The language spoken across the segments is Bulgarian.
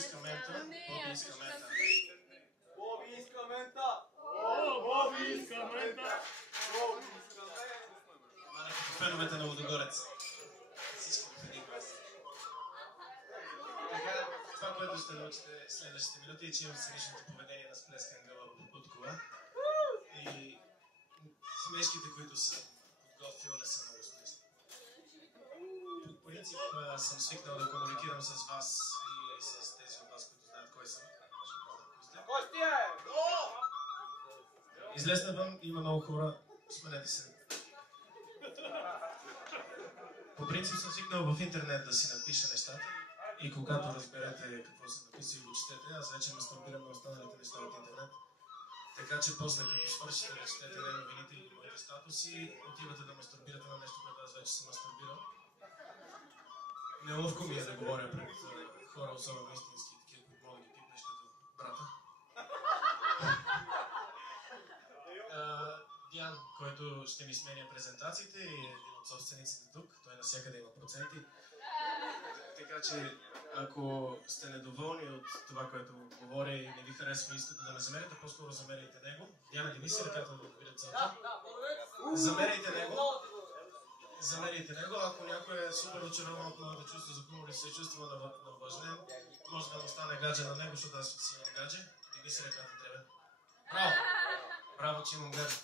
иска мента. Боби иска мента. Боби иска мента. Боби иска мента. Мане като феновете на Лудогорец. Всички в един глас. Така, това, което ще научите следващите минути е, че имам сценичното поведение на сплескан гълъб от кола. И смешките, които са подготвил, не са много смешни. По принцип съм свикнал да комуникирам с вас и с тези от вас, които знаят кой съм. Кой сте? Излез навън, има много хора, сменете се. По принцип съм свикнал в интернет да си напиша нещата и когато разберете какво съм написал и го четете, аз вече мастурбирам на останалите неща от интернет. Така че после като свършите да четете не новините или моите статуси, отивате да мастурбирате на нещо, което аз вече съм мастурбирал. Неловко ми е да говоря пред хора, особено истински, такива, които могат да ги пипнеш като брата. Диан, който ще ми сменя презентациите и е един от собствениците тук, той навсякъде има проценти. Така че, ако сте недоволни от това, което говоря и не ви харесва и искате да ме замерите, по-скоро замеряйте него. Диана, диви си ръката да видят целта. Замеряйте него. Замеряйте него. Ако някой е супер очарован от моето чувство за хумор и се чувства навлажнен, може да му стане гадже на него, защото аз си имам гадже. Диви си ръката, дребен. Браво! Браво, че имам гадже.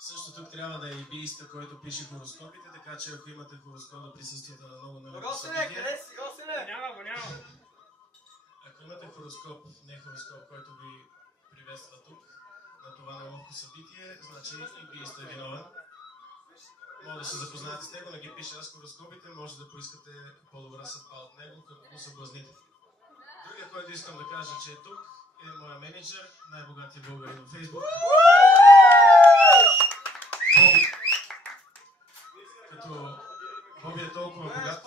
Също тук трябва да е и бийста, който пише хороскопите, така че ако имате хороскоп до присъствието на много събития... Няма. Ако имате хороскоп, не хороскоп, който ви приветства тук, на това неловко събитие, значи и бийста е виновен. Може да се запознаете с него, не ги пише аз хороскопите, може да поискате по-добра съдба от него, като го съблазните. Другия, който искам да кажа, че е тук, е моя менеджер, най-богатия българин във Фейсбук. Боби. Като Боби е толкова богат.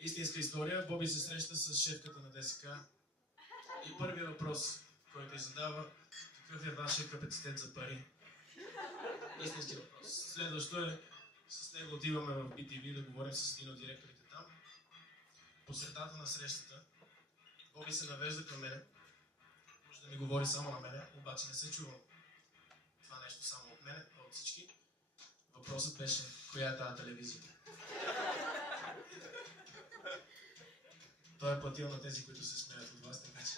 Истинска история, Боби се среща с шефката на ДСК и първият въпрос, който й задава, какъв е вашия капацитет за пари? Истински въпрос. Следващо е, с него отиваме в BTV да говорим с един от директорите там. По средата на срещата, Боби се навежда към мене, може да ми говори само на мене, обаче не се чувам това нещо само от мене, а от всички. Въпросът беше, коя е тази телевизия? Той е платил на тези, които се смеят от вас, така че...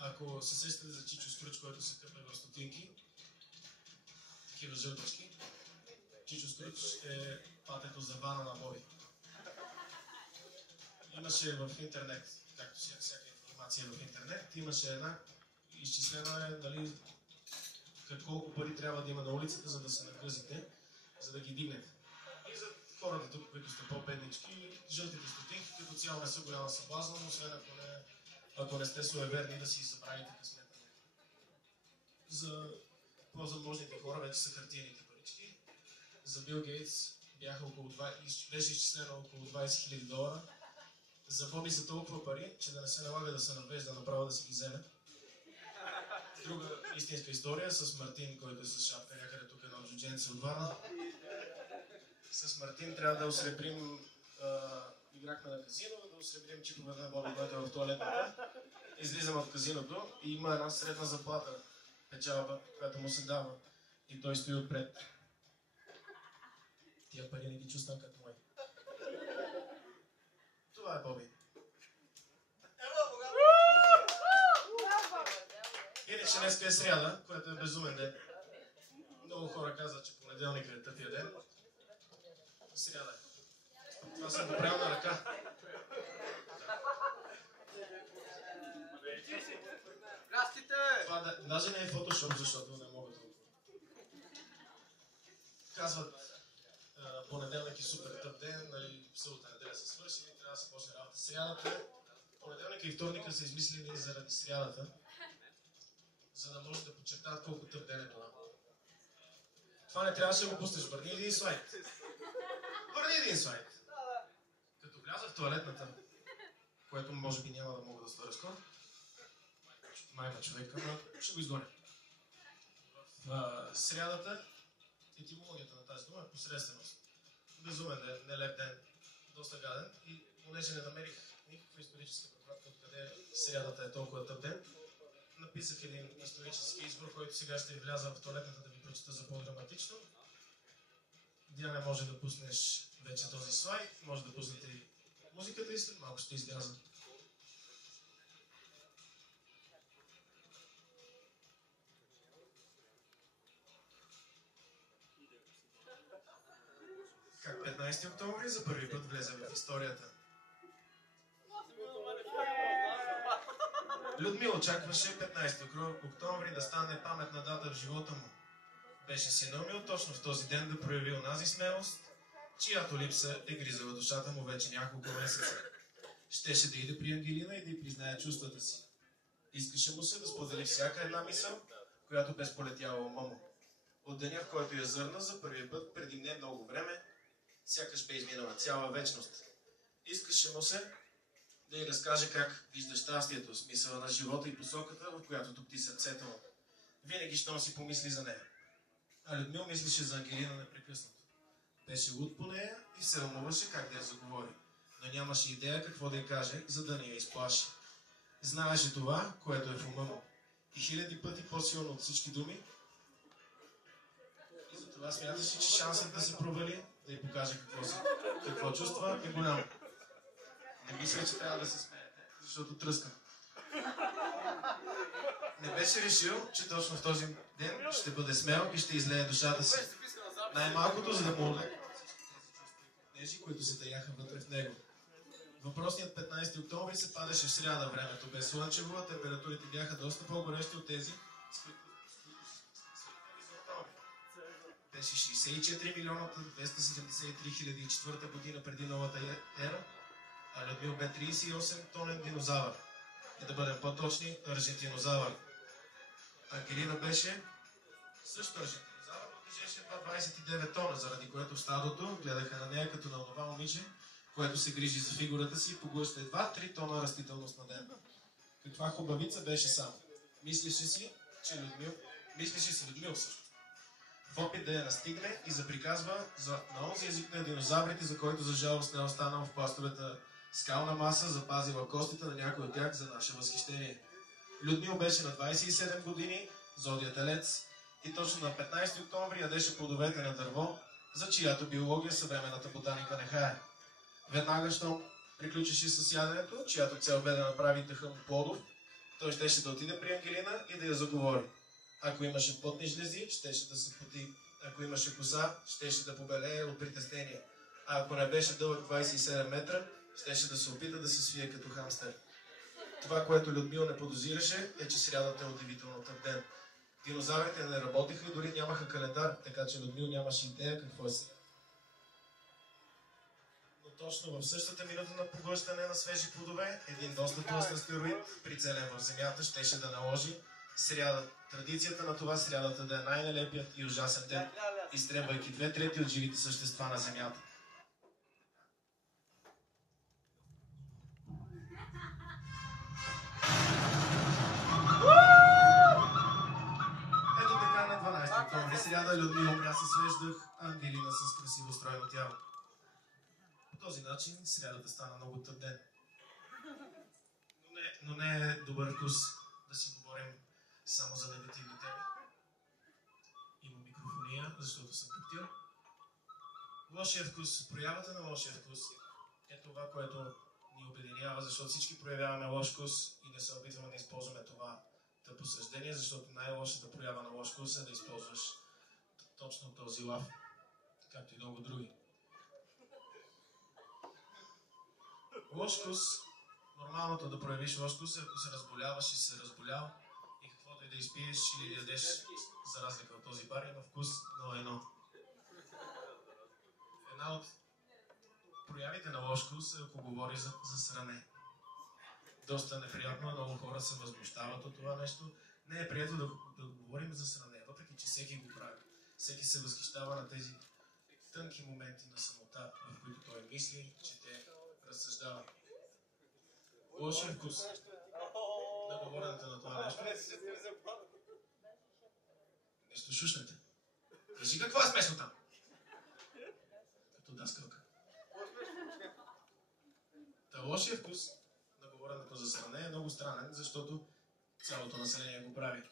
Ако се сещате за Чичо Скруч, който се къпе в стотинки, такива жълтички, Чичо Скруч е патето за вана на Боби. Имаше в интернет, както всяка информация в интернет, имаше една изчислена е, дали, колко пари трябва да има на улицата, за да се нагръзите, за да ги дигнете. И за хората тук, които сте по-беднички, жълтите стотинки като цяло не са голяма съблазна, освен ако не сте суеверни да си забравите късмета. За по-заможните хора вече са хартиените парички. За Бил Гейтс беше изчислено около $20,000. За Боби са толкова пари, че да не се налага да се навежда направо да си ги вземе. Друга истинска история с Мартин, който е с шапка някъде тук едно джудженце от Варна. С Мартин трябва да осребрим, играхме на казино, да осребрим чиповете на Боби, който е в туалетната. Излизам от казиното и има една средна заплата, печалба, която му се дава. И той стои отпред. Тия пари не ги чувствам като мой. Това е Боби. Иначе днеска е сряда, което е безумен ден. Много хора казват, че понеделник е тъпия ден. Сряда е. Това съм го правил на ръка. Това даже не е фотошоп, защото не мога да го... Казват, понеделник е супер тъп ден, нали, събота неделя са свършили, трябва да се почне работа. Срядата, понеделника и вторника са измислени заради срядата, за да може да подчертават колко тъп ден е това. Това не трябваше да го пуснеш. Върни един слайд. Върни един слайд. Като вляза в туалетната, което може би няма да мога да свъря скоро, майма човека, но ще го изгоня. В срядата, етимологията на тази дума е посредственост. Безумен, нелеп ден, доста гаден и понеже не намерих никаква историческа препратка откъде срядата е толкова тъп ден, написах един исторически избор, който сега ще вляза в тоалетната да ви прочета за по-драматично. Диана, може да пуснеш вече този слайд, може да пуснете и музиката и след малко ще изляза. Как 15 октомври за първи път влезе в историята. Людмил очакваше 15 октомври да стане паметна дата в живота му. Беше си наумил точно в този ден да прояви онази смелост, чиято липса е гризала душата му вече няколко месеца. Щеше да иде при Ангелина и да й признае чувствата си. Искаше му се да сподели всяка една мисъл, която бе сполетяла ума му. От деня, в който я зърна за първи път преди не много време, сякаш бе изминала цяла вечност. Искаше му се да й разкаже как вижда щастието, смисъла на живота и посоката, в която топти сърцето му. Винаги, щом си помисли за нея. А Людмил мислеше за Ангелина непрекъснато. Беше луд по нея и се вълнуваше как да я заговори, но нямаше идея какво да й каже, за да не я изплаши. Знаеше това, което е в ума му. И хиляди пъти по-силно от всички думи. И затова смяташе, че шансът да се провали, да й покаже какво чувства е голям. Не мисля, че трябва да се смеете, защото тръскам. Не беше решил, че точно в този ден ще бъде смел и ще излее душата си. Най-малкото, за да му олекне тези, които се таяха вътре в него. Въпросният 15 октомври се падаше в сряда, времето бе слънчево, а температурите бяха доста по-горещи от тези, с които за октомври. Беше 64 милиона 273 хиляди и 4 година преди новата ера, а Людмил бе 38 тонен динозавър. И да бъдем по-точни, аржентинозавър. Ангелина беше също аржентинозавър, но тежеше 29 тона, заради което в стадото гледаха на нея като на това момиче, което се грижи за фигурата си и поглъща едва 3 тона растителност на ден. Каква хубавица беше само. Мислеше си Людмил също. В опит да я настигне и заприказва на онзи език на динозаврите, за който за жалост не е останал в пластовата скална маса, запазила костите на някой от тях за наше възхищение. Людмил беше на 27 години, зодия Телец, и точно на 15 октомври ядеше плодовете на дърво, за чиято биология съвременната ботаника не хае. Веднага, щом приключеше с яденето, чиято цел бе да направи дъха му плодов, той щеше да отиде при Ангелина и да я заговори. Ако имаше потни жлези, щеше да се поти. Ако имаше коса, щеше да побелее от притеснение. А ако не беше дълъг 27 метра, щеше да се опита да се свие като хамстер. Това, което Людмил не подозираше, е, че срядата е удивително тъп ден. Динозаврите не работеха и дори нямаха календар, така че Людмил нямаше идея какво е сега. Но точно в същата минута на поглъщане на свежи плодове, един доста тлъст астероид, прицелен в Земята, щеше да наложи сряда. Традицията на това срядата да е най-нелепият и ужасен ден, изтребвайки 2/3 от живите същества на Земята. Ето така на 12 октомври сряда Людмила умря със свеж дъх, а Ангелина с красиво стройно тяло. По този начин срядата стана много тъп ден. Но не е добър вкус да си говорим само за негативни теми. Има микрофония, защото съм тактил. Лошия вкус, проявата на лошия вкус е това, което ни обединява, защото всички проявяваме лош вкус и не се опитваме да използваме това тъпо съждение, защото най-лошата проява на лош вкус е да използваш точно този лав, както и много други. Лош вкус, нормалното да проявиш лош вкус е, ако се разболяваш и се разболял и каквото и да изпиеш или да ядеш, за разлика от този бар, има вкус 0-1. Една от проявите на лош вкус е, ако говори за сране. Доста неприятно, много хора се възмущават от това нещо. Не е приятно да говорим за сране, въпреки че всеки го прави. Всеки се възхищава на тези тънки моменти на самота, в които той мисли, че те разсъждава. Лошия вкус. Да говорите на това нещо. Нещо шушнете. Кажи какво е смешно там? Като даскалка. Та лошия вкус на говоренето за сране е много странен, защото цялото население го прави.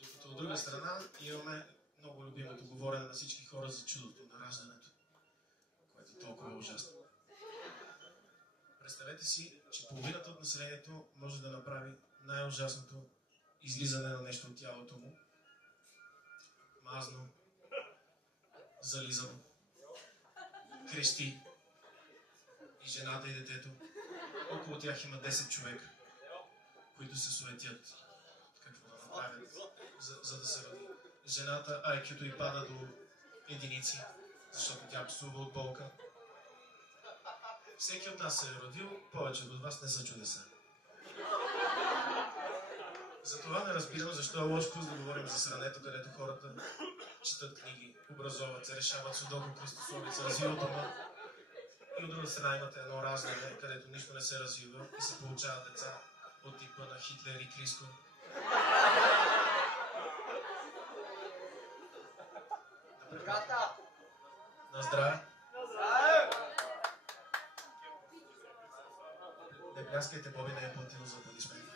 Докато от друга страна имаме много любимото говорене на всички хора за чудото на раждането, което е толкова ужасно. Представете си, че половината от населението може да направи най-ужасното излизане на нещо от тялото му. Мазно, зализано, крещи и жената и детето. Около тях има 10 човека, които се суетят какво да направят, за да се роди. Жената, IQ-то й пада до единици, защото тя псува от болка. Всеки от нас се е родил, повече от вас не са чудеса. Затова не разбирам защо е лош вкус да говорим за срането, където хората четат книги, образоват се, решават судоко, кръстосовица, развиват ума. И от друга страна имате едно раждане, където нищо не се развива и се получават деца от типа на Хитлер и Криско. Брата! На здраве! Не пляскайте, Боби не е платил за аплодисменти.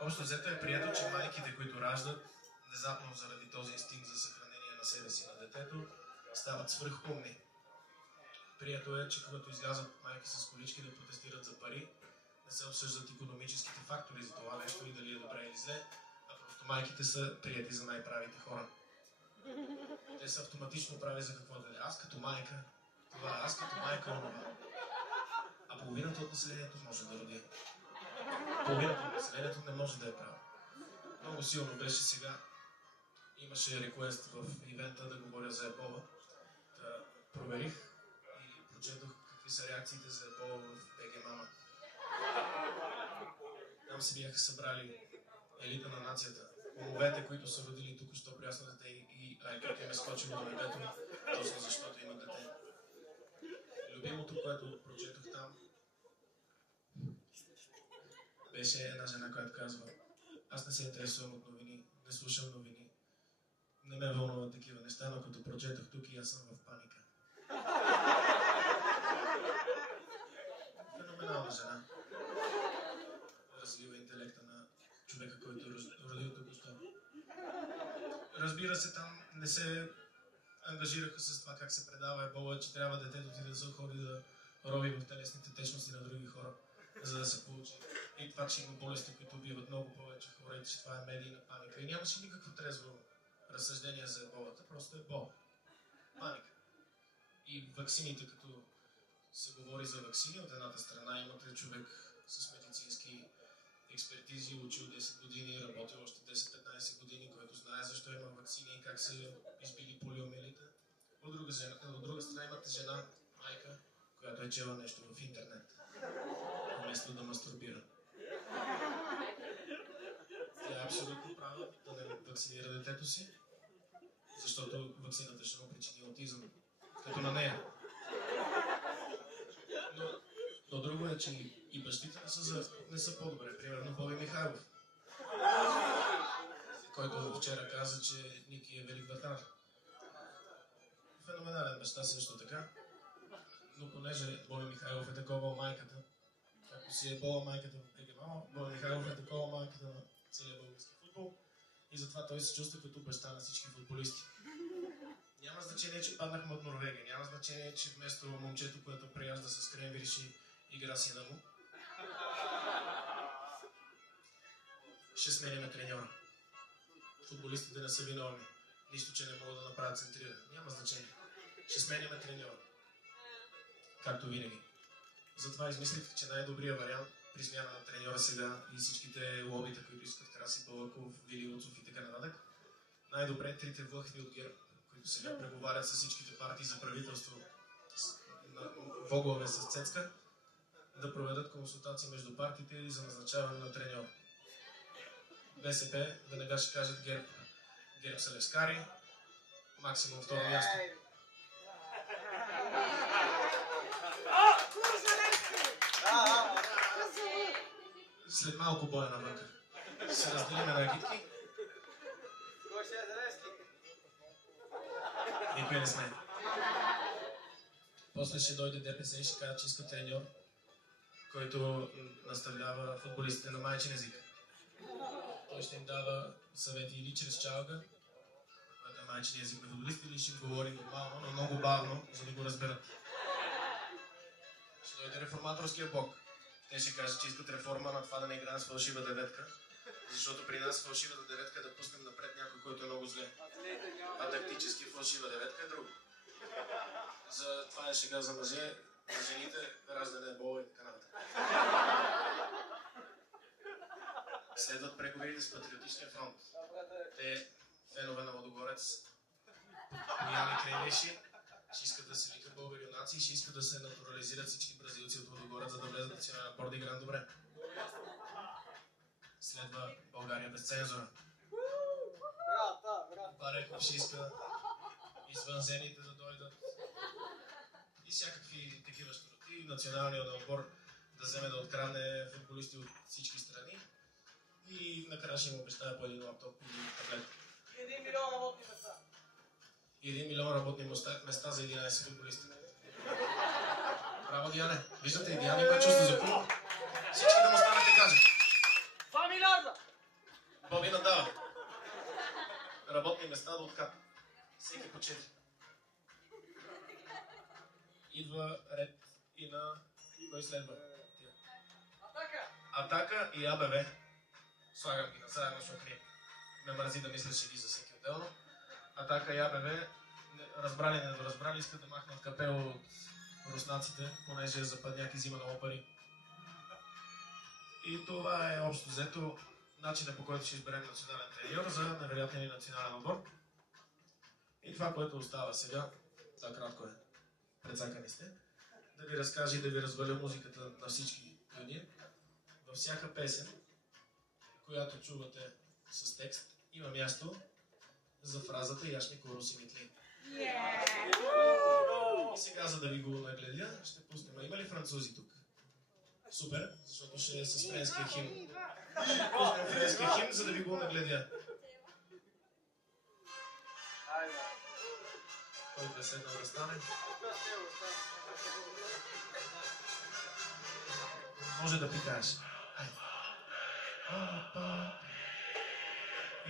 Общо взето е прието, че майките, които раждат, внезапно заради този инстинкт за съхранение на себе си на детето, стават свръхумни. Прието е, че когато излязат майки с колички да протестират за пари, не се обсъждат икономическите фактори за това нещо и дали е добре или зле, а просто майките са прияти за най-правите хора. Те са автоматично прави за какво да е. Аз като майка, това, аз като майка, онова. А половината от населението може да роди. Половината от населението не може да е право. Много силно беше сега. Имаше реквест в ивента да говоря за ебола. Та проверих и прочетох какви са реакциите за ебола в БГ Мама. Там се бяха събрали елита на нацията. Умовете, които са родили току-що прясно дете и айката им е скочило на небето, точно защото имат дете. Любимото, което прочетох там, беше една жена, която казва: аз не се интересувам от новини, не слушам новини, не ме вълнуват такива неща, но като прочетох тук и аз съм в паника. Феноменална жена. Развива интелекта на човека, който родил току-що. Разбира се, там не се ангажираха с това как се предава ебола, че трябва детето ти да заходи да роби в телесните течности на други хора, за да се получи. И това, че има болести, които убиват много повече хора и че това е медийна паника. И нямаше никакво трезво разсъждение за еболата, просто ебола. Паника. И ваксините, като се говори за ваксини, от едната страна имате човек с медицински експертизи, учил 10 години, работил още 10-15 години, който знае защо има ваксини и как са избили полиомиелита. От друга страна имате жена, майка, която е чела нещо в интернет, вместо да мастурбира. Тя е абсолютно права да не вакцинира детето си, защото вакцината ще му причини аутизъм, като на нея. Но друго е, че и бащите не са по-добре. Примерно Боби Михайлов, който вчера каза, че Ники е велик вратар. Феноменален баща също така. Но понеже Боби Михайлов е такова майката, както си е Боба майката в БГ Мама, Боби Михайлов е такова майката на целия български футбол и затова той се чувства като баща на всички футболисти. Няма значение, че паднахме от Норвегия, няма значение, че вместо момчето, което преяжда с кренвириши, игра сина му. Ще сменяме треньора. Футболистите не са виновни. Нищо, че не могат да направят центриране. Няма значение. Ще сменяме треньора. Както винаги. Затова измислих, че най-добрият вариант при смяна на треньора сега и всичките лобита, които искат Краси Балаков, Вили Уцов и така нататък, най-добре трите влъхви от ГЕРБ, които сега преговарят с всичките партии за правителство на Воглаве с Цецка, да проведат консултации между партиите и за назначаване на треньор. БСП веднага ще кажат ГЕРБ. ГЕРБ са лескари, максимум второ място. След малко боя навънка. Се разделиме на агитки. никой не сме. После ще дойде ДПС и ще кажат, че иска треньор, който наставлява футболистите на майчин език. Той ще им дава съвети или чрез чалга, което е майчин език на футболистите, или ще им говори нормално, но много бавно, за да го разберат. Ще дойде реформаторския блок. Те ще кажат, че искат реформа на това да не играем с фалшива деветка, защото при нас фалшивата деветка е да пуснем напред някой, който е много зле. А тактически фалшива деветка е друго. За това е шега за мъже, на жените, раздане бола и така нататък. Следват преговорите с Патриотичния фронт. Те, фенове на Лудогорец, Бояни Крайнеши, ще искат да се вика българи юнаци и ще искат да се натурализират всички бразилци от Лудогорец, за да влезат в национален отбор да играем добре. Следва България без цензура. Бареков ще иска извънземните да дойдат и всякакви такива щороти. Националният отбор да вземе да открадне футболисти от всички страни и накрая ще им обещая по един лаптоп или таблет. 1 милион работни места. 1 милион работни места за 11 футболисти. Браво, Диане! Виждате, Диане има чувство за футбол. Всички да му станете кажат. 2 милиарда! Боби надава. Работни места до откат. Всеки по 4. Идва ред и на... Кой следва? Атака! Атака и АБВ. Слагам ги на заедно, защото ме мързи да мисля, че ги за всеки отделно. Атака и АБВ, разбрали недоразбрали, искат да махнат капело от руснаците, понеже западняк взима много пари. И това е общо взето начинът, по който ще изберем национален треньор за невероятния ни национален отбор. И това, което остава сега, това кратко е, предсакани сте, да ви разкажа и да ви разваля музиката на всички юни. Във всяка песен, която чувате с текст, има място за фразата Яшми Курус и Митли. И сега, за да ви го нагледя, ще пуснем. Има ли французи тук? Супер, защото ще е с френския химн. Пуснем френския химн, за да ви го нагледя. Който е седнал да стане. Може да пикаеш.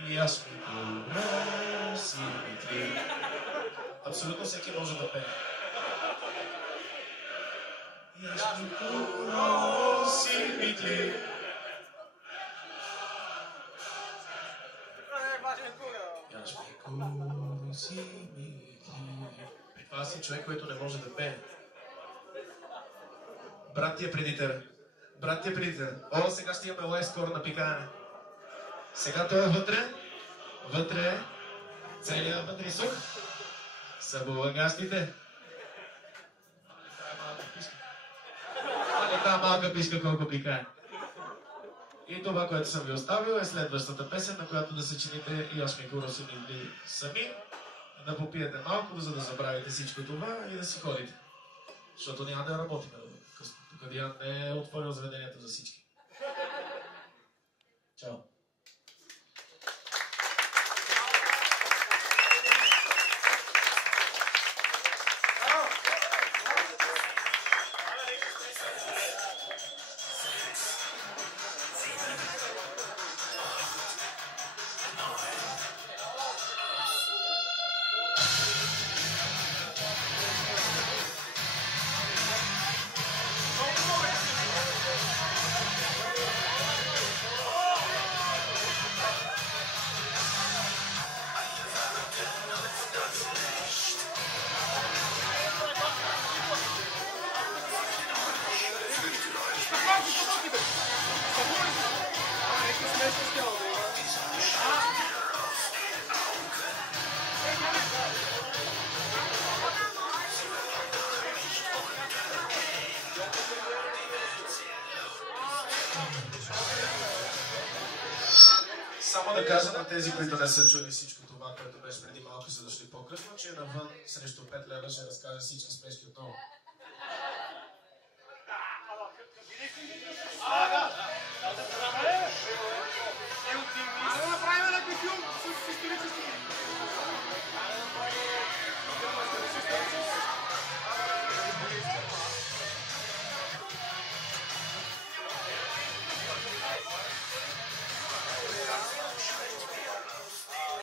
Яшми Курус и Митли. Абсолютно всеки може да пее. Яшми Курус и Митли. Яшми Курус и Митли. При това си човек, който не може да пее. Брат ти е преди тебе. Брат ти е преди тебе. О, сега ще имаме лайв скоро на пикане. Сега той е вътре. Вътре е целият вътрисук. Събува гастите. Тази малка пишка колко пикае. И това, което съм ви оставил, е следващата песен, на която да съчините Яшми Курус и Митли сами, да попиете малко, за да забравите всичко това и да си ходите. Защото няма да работим късно. Тук Диан не е отворил заведението за всички. Чао! Само да кажа на тези, които не са чули всичко това, което беше преди малко, са дошли по-късно, че навън срещу 5 лева ще разкажа всички смешки отново.